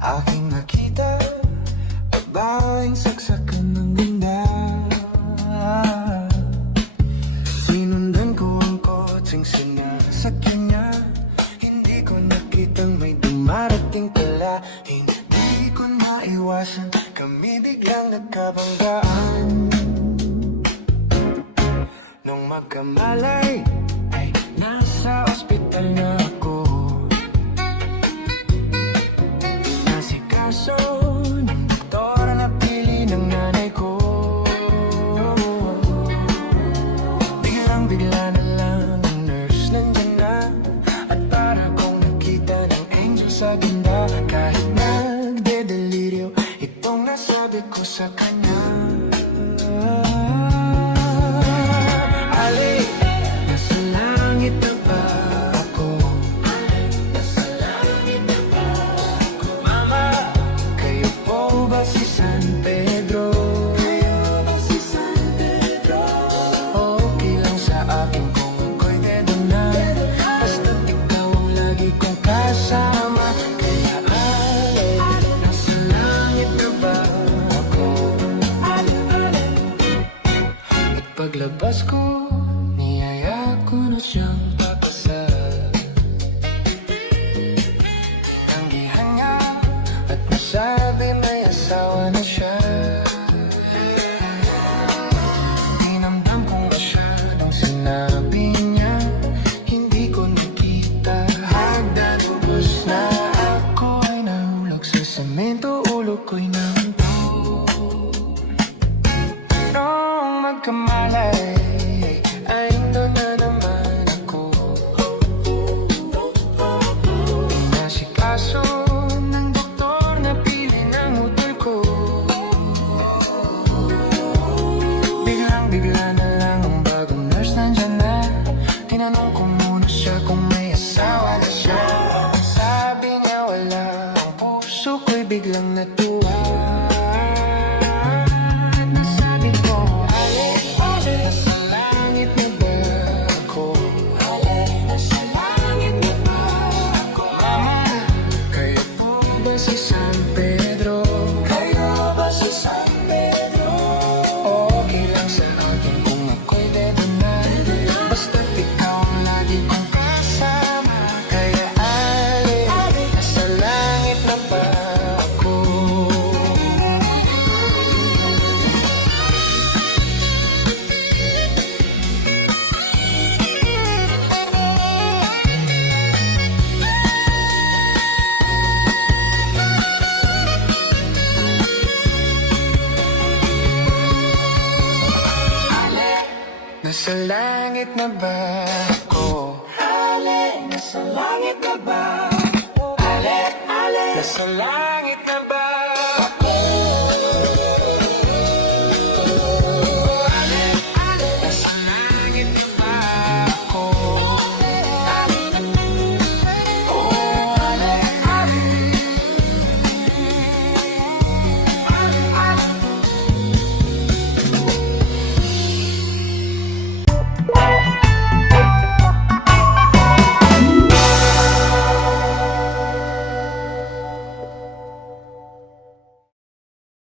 Aking nakita, babaeng saksakan ng ganda. Sinundan ko ang kotseng sinasakyan niya. Hindi ko nakitang may dumarating pala. Hindi ko naiwasan, kami biglang nagkabanggaan. Nung magkamalay, ay nasa ospital na ako. Inasikaso ng doktor na pili ng nanay ko. Biglang-bigla na lang ang nurse nandyan na. At para kong nakita ng angel sa ganda. Kahit nagde-delirio, itong nasabi ko sa kanya. Si San Pedro, kayo ba si San Pedro? Okay lang sa akin kung ako'y dedo na. Basta't ikaw ang lagi kong kasama. Kaya nasa langit na ba ako? At paglabas ko, niyaya ko na siyang papasal. Tanggihan niya at nasabi may asawa na siya. Dinamdam ko masyadong sinabi niya. Hindi ko nakita hagdan-ubos na. Ako ay nahulog sa semento, ulo ko'y namunto. Nung magkamalay, ay doon na naman ako. Inasikaso bigla na lang ang bagong nurse nandyan na. Tinanong ko muna siya kung may asawa na siya. Sabi niya wala, ang puso ko'y biglang natuwa. Nasabi ko, nasa langit na ba ako? Nasa langit na ba ako? Mama, kayo po ba si San Pedro? Kayo ba si San Pedro? Okay lang sa akin kung ako'y dedo na. Basta't ikaw ang lagi kong kasama. Kaya nasa langit na ba ako? Nasa langit na ba ako? Nasa langit na ba? Nasa langit.